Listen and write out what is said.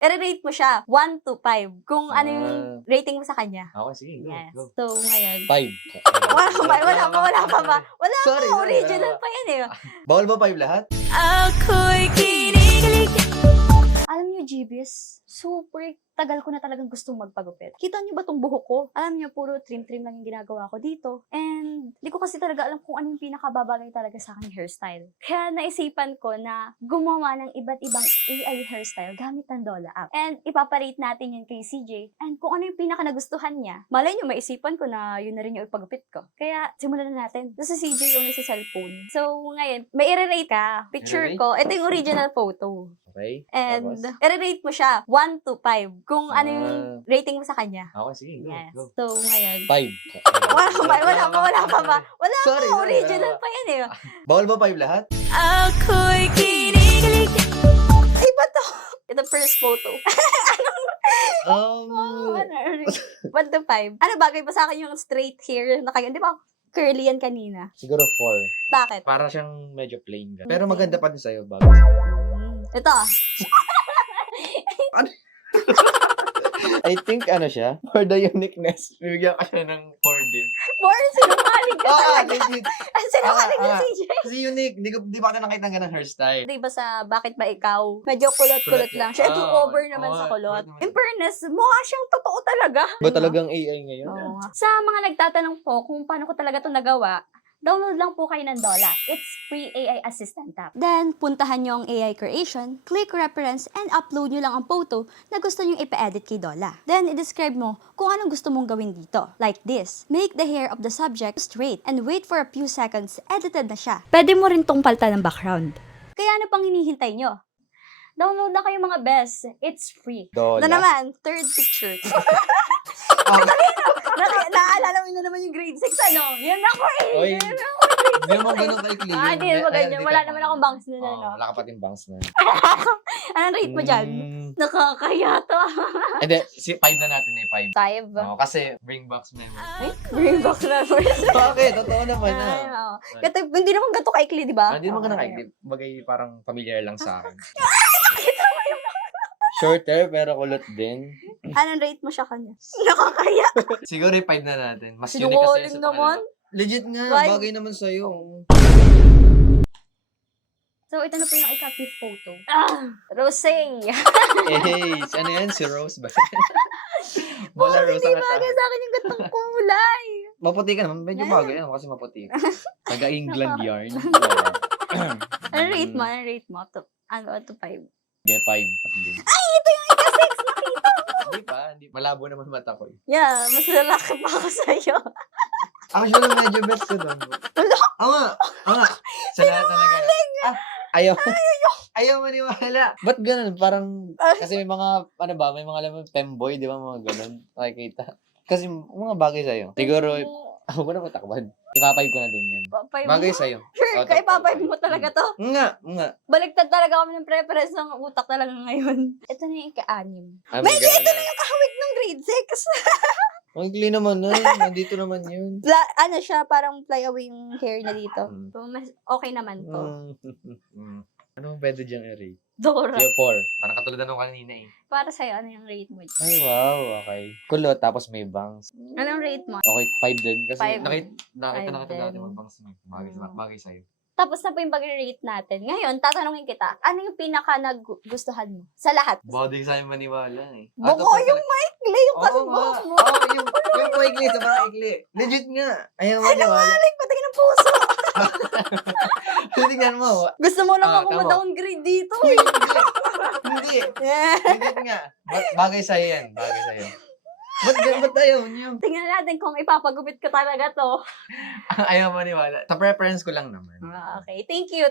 I-rate mo siya 1 to 5 kung ano yung rating mo sa kanya. Okay, sige. Go, Yes. go. So, ngayon. 5. Wala pa ba? Wala Sorry, pa, sorry, original wala pa yan eh. Bawal ba 5 lahat? Ako'y kinikilig. Alam niyo, GBs, super tagal ko na talagang gustong magpagupit. Kita niyo ba tong buhok ko? Alam niyo, puro trim-trim lang yung ginagawa ko dito. And di ko kasi talaga alam kung ano yung pinakababagay talaga sa aking hairstyle. Kaya naisipan ko na gumawa ng iba't ibang AI hairstyle gamit ng Dola app. And ipaparate natin yun kay CJ. And kung ano yung pinaka nagustuhan niya, malay niyo, maisipan ko na yun na rin yung ipagupit ko. Kaya simulan na natin. Ito si CJ yung sa cellphone. So ngayon, may i-rate ka. Picture ko. Ito yung original photo. Okay. And Tapos? i-rate mo siya 1 to 5 kung ano yung rating mo sa kanya. Okay, sige. Go, Yes. go. So, ngayon. 5. Wala pa ba? Wala Sorry, pa, sorry, original wala pa yan eh. Bawal ba 5 lahat? Ako'y kinikilig. Ay, ba to? Ito first photo. Um, 1 to 5. Ano, bagay ba sa akin yung straight hair na kayo? Di ba curly yan kanina? siguro 4. Bakit? Para siyang medyo plain. Pero maganda pa din sa'yo. Bago. Ito. I think ano siya? For the uniqueness. Bibigyan ka siya ng 4 din. More sinungaling ka talaga. legit. Sinungaling na CJ. Kasi unique. Di ba ka nakita ng ganang hairstyle? Di ba sa bakit ba ikaw? Medyo kulot-kulot Kulot lang siya. Ito over naman sa kulot. In fairness, mukha siyang totoo talaga. Ba talagang AI ngayon? Oo nga. Sa mga nagtatanong po kung paano ko talaga ito nagawa, download lang po kayo ng Dola. It's free AI assistant app. Then, puntahan nyo ang AI creation, click reference, and upload nyo lang ang photo na gusto nyo ipa-edit kay Dola. Then, i-describe mo kung anong gusto mong gawin dito. Like this. Make the hair of the subject straight and wait for a few seconds, edited na siya. Pwede mo rin tong palta ng background. Kaya ano pang hinihintay nyo? Download na kayo mga best. It's free. Dola. Na naman, third picture. Naaalala mo na naman yung grade 6, ano? Yan ako eh! Oy. Yan ako. Hindi naman ganun kaikli. Hindi naman ganyan. Wala naman akong bangs na Oo, no? wala ka pating bangs na. Anong rate mo dyan? Nakakaya to. Hindi, 5 na natin eh, 5. 5. Kasi bring back memories. Bring back memories. Bakit? Totoo naman na. Ay, oo. Hindi naman gato kaikli, di ba? Hindi naman ganun kaikli. Bagay parang familiar lang sa akin. Shorter pero kulot din. Anong rate mo siya kanya? Nakakaya. Siguro 5 na natin. Mas unique Sinungaling kasi sa naman. pangalawa. Legit nga, Five. bagay naman sa'yo. So, ito na po yung i-copy photo. Rosé. Hey, ano yan? Si Rose ba? Bakit Rose hindi ang bagay kata. sa akin yung gatong kulay? Maputi ka naman. Medyo Yan. bagay yan kasi maputi ka. Taga-England yarn. Anong rate mo? Anong rate mo? Ano to 5? Okay, 5. Ay, ito yung ika-6! Hindi pa. Malabo naman mata ko. Yeah, mas lalaki pa ako sa'yo. Actually, medyo best ko doon. Oo nga. Sa lahat talaga. Ayaw maniwala. Ba't ganun? Parang, kasi may mga, may mga alam mo, femboy, di ba? Mga ganun. Nakikita. Kasi mga bagay sa'yo. Siguro, ako ba na matakban? Ipa-5 ko na din yan. Bagay sa'yo. Sure, kaya papay mo talaga to. Nga. Baliktad talaga kami ng preference ng utak talaga ngayon. Ito na yung ika-6. Medyo Ito na yung kahawig ng grade 6. Ang ikli naman nun. Nandito naman yun. Ano siya, parang fly away yung hair na dito. So, mas okay naman to. Ano pwede diyang i-rate? Dora. 4. Parang katulad na nung kanina eh. Para sa'yo, ano yung rate mo? Ay, wow. Okay. Kulot, tapos may bangs. Anong rate mo? Okay, 5 din. Kasi Five. nakita Five natin din. mga bangs mo. Bagay sa'yo. Tapos na po yung pag-rate natin. Ngayon, tatanungin kita, ano yung pinaka nagustuhan mo? Sa lahat. Body sa'yo maniwala eh. Buko yung maikli, yung kasi buhok mo. Oo, yung maikli, sobrang ikli. Legit nga. Ayaw maniwala. Like, patay ng puso. Tingnan mo. Gusto mo lang ako tama. ma-downgrade dito Uy, eh. hindi. Legit nga. Bagay sa'yo yan. Bagay sa'yo. Ba't ayaw niyo? Tingnan natin kung ipapagupit ko talaga to. Ayaw maniwala. Sa preference ko lang naman. Okay, thank you.